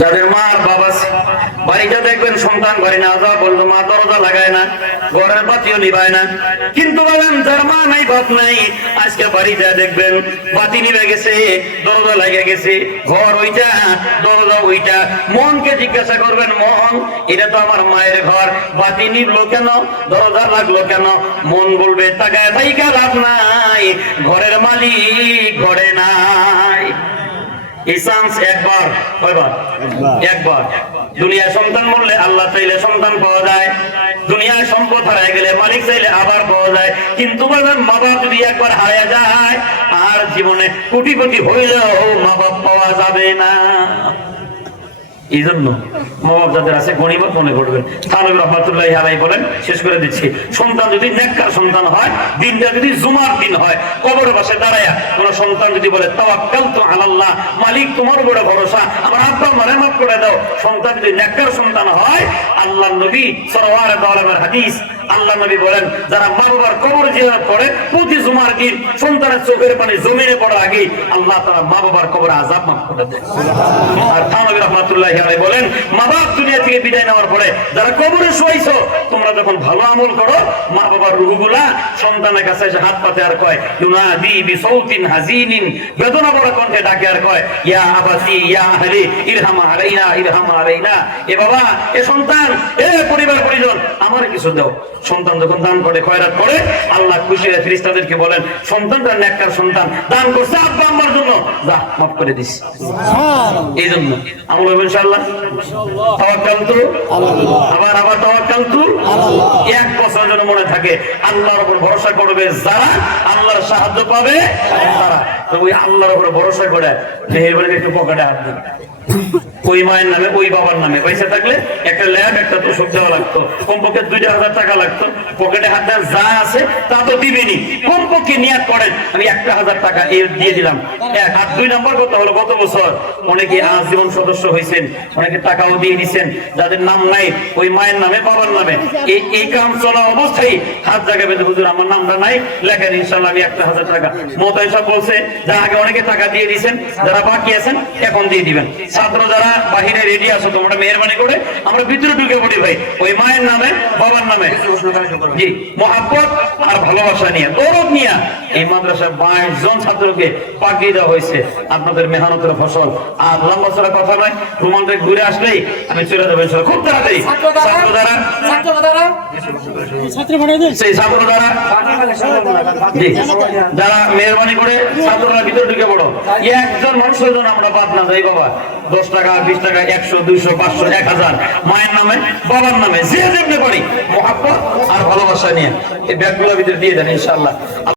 যাদের মা আর বাবা বাড়িতে দেখবেন সন্তান ঘরে না যাওয়া বলল, মা দরজা লাগায় না, ঘরের বাতিও নিবায় না। কিন্তু বলেন, যার মা নাই, বাপ নাই, আজকে বাড়িতে দেখবেন, বাতি নিবে গেছে, দরজা লাগে গেছে, ঘর ওইটা, দরজা ওইটা। মনকে জিজ্ঞাসা করবেন, মন, এটা তো আমার মায়ের ঘর, বাতি নিবলো কেন, দরজা লাগল কেন? মন বলবে, তাকায় ভাইকা লাভ নাই, ঘরের মালিক ঘরে নাই। এই একবার কয়বার? একবার। দুনিয়ায় সন্তান বললে আল্লাহ চাইলে সন্তান পাওয়া যায়। দুনিয়ায় সম্পদ হারায় গেলে মালিক চাইলে আবার পাওয়া যায়। কিন্তু মা বাপ যদি একবার হারায় যায় আর জীবনে কোটি কোটি হইলেও মা বাপ পাওয়া যাবে না। এই জন্য মা যাদের আছে গণিমত মনে করবেন। তাহলে রহমাতুল্লাহ আলাই বলেন, শেষ করে দিচ্ছি। সন্তান যদি নেককার সন্তান হয়, দিনটা যদি জুমার দিন হয়, কবর পাশে দাঁড়ায়া কোন সন্তান যদি বলে তাওয়াক্কাল তো আলাল্লাহ, মালিক তোমার বড় ভরসা, আমার আব্বা মারে মাফ করে দাও। সন্তান যদি নেককার সন্তান হয় আল্লাহ নবী সরওয়ার আলমের হাদিস আল্লাহ নবী বলেন, যারা মা বাবার কবর জিয়ারত করে, প্রতি জুমার দিন সন্তানের চোখের পানি জমিনে পড়ার আগে আল্লাহ তারা মা বাবার কবর আজাব মাফ করে দেয় আর থানবী রহমাতুল্লাহ আলাইহি বলেন, মা বাপ দুনিয়া থেকে বিদায় নেওয়ার পরে যারা কবরে শুয়াইছো, তোমরা যখন ভালো আমল করো, মা বাবার রুহগুলা সন্তানের কাছে এসে হাত পাতে আর কয়, ইউনাদি বিসাউতিন হাজিনিন বেদনা বড় কণ্ঠে ডাকে আর কয়, ইয়া আবাসি, ইয়া আহলি, ইরহামা আলাইনা ইরহামা আলাইনা এ বাবা, এ সন্তান, এ পরিবার পরিজন কিছু দাও। সন্তান যখন দান করে খয়রাত করে আল্লাহ খুশি হয়ে ফেরেশতাদেরকে বলেন সন্তানটা নেককার সন্তান দান করছে আব্বা আম্মার জন্য। যা মাফ করে দিস। এই জন্য আমল হবে ইনশাআল্লাহ। তাওয়াক্কালতু আবার আবার তাওয়াক্কালতু এক বছর যেন মনে থাকে আল্লাহর উপর ভরসা করবে যারা আল্লাহর সাহায্য পাবে তারা। তো ওই আল্লাহর উপর ভরসা করে মেহেরবানি একটু পকেটে হাত দিন। ওই মায়ের নামে ওই বাবার নামে। পয়সা থাকলে একটা ল্যাব একটা তো সব দেওয়া লাগতো। কমপক্ষে দুইটা হাজার টাকা লাগতো। পকেটে যা আছে, তা তো দিবেনি করেন, আমি একটা হাজার টাকা এর দিয়ে দিলাম। এক, আর দুই কথা হলো, গত বছর অনেকে আজীবন সদস্য হয়েছেন, অনেকে টাকাও দিয়ে যাদের নাম নাই, ওই মায়ের নামে, বাবার নামে। এই এই কাম চলা অবস্থায় হাত জাগাবে যে, হুজুর, আমার নামটা নাই, লেখেন ইনশাল্লাহ আমি একটা হাজার টাকা। মোতাই সব বলছে যারা আগে অনেকে টাকা দিয়ে দিয়েছেন যারা বাকি আছেন, এখন দিয়ে দিবেন। ছাত্র যারা বাহিরে রেডি আছো, তোমরা মেহরবানি করে, আমরা ভিতরে ঢুকে পড়ি ভাই। ওই মায়ের নামে বাবার নামে। জি। মহাব্বত আর ভালোবাসা নিয়ে গৌরব নিয়ে এই মাদ্রাসার বাইশ জন ছাত্রকে পাকিয়ে দেওয়া হয়েছে। আপনাদের মেহনতের ফসল। আর লম্বা চড়া কথা নয় রুমানটা ঘুরে আসলেই আমি চলে যাব ইনশাল্লাহ। খুব তাড়াতাড়ি। ছাত্র দ্বারা সেই ছাত্র দ্বারা জি। যারা মেহরবানি করে ছাত্ররা ভিতরে ঢুকে পড়ো। একজন মানুষের জন্য আমরা বাদ না যাই বাবা। দশ টাকা বিশ টাকা একশো দুইশো পাঁচশো এক হাজার। মায়ের নামে বাবার নামে যে যেমনি পারি। মহাব্বত আর ভালোবাসা নিয়ে এই ব্যাগগুলো ভিতরে দিয়ে দেন ইনশাল্লাহ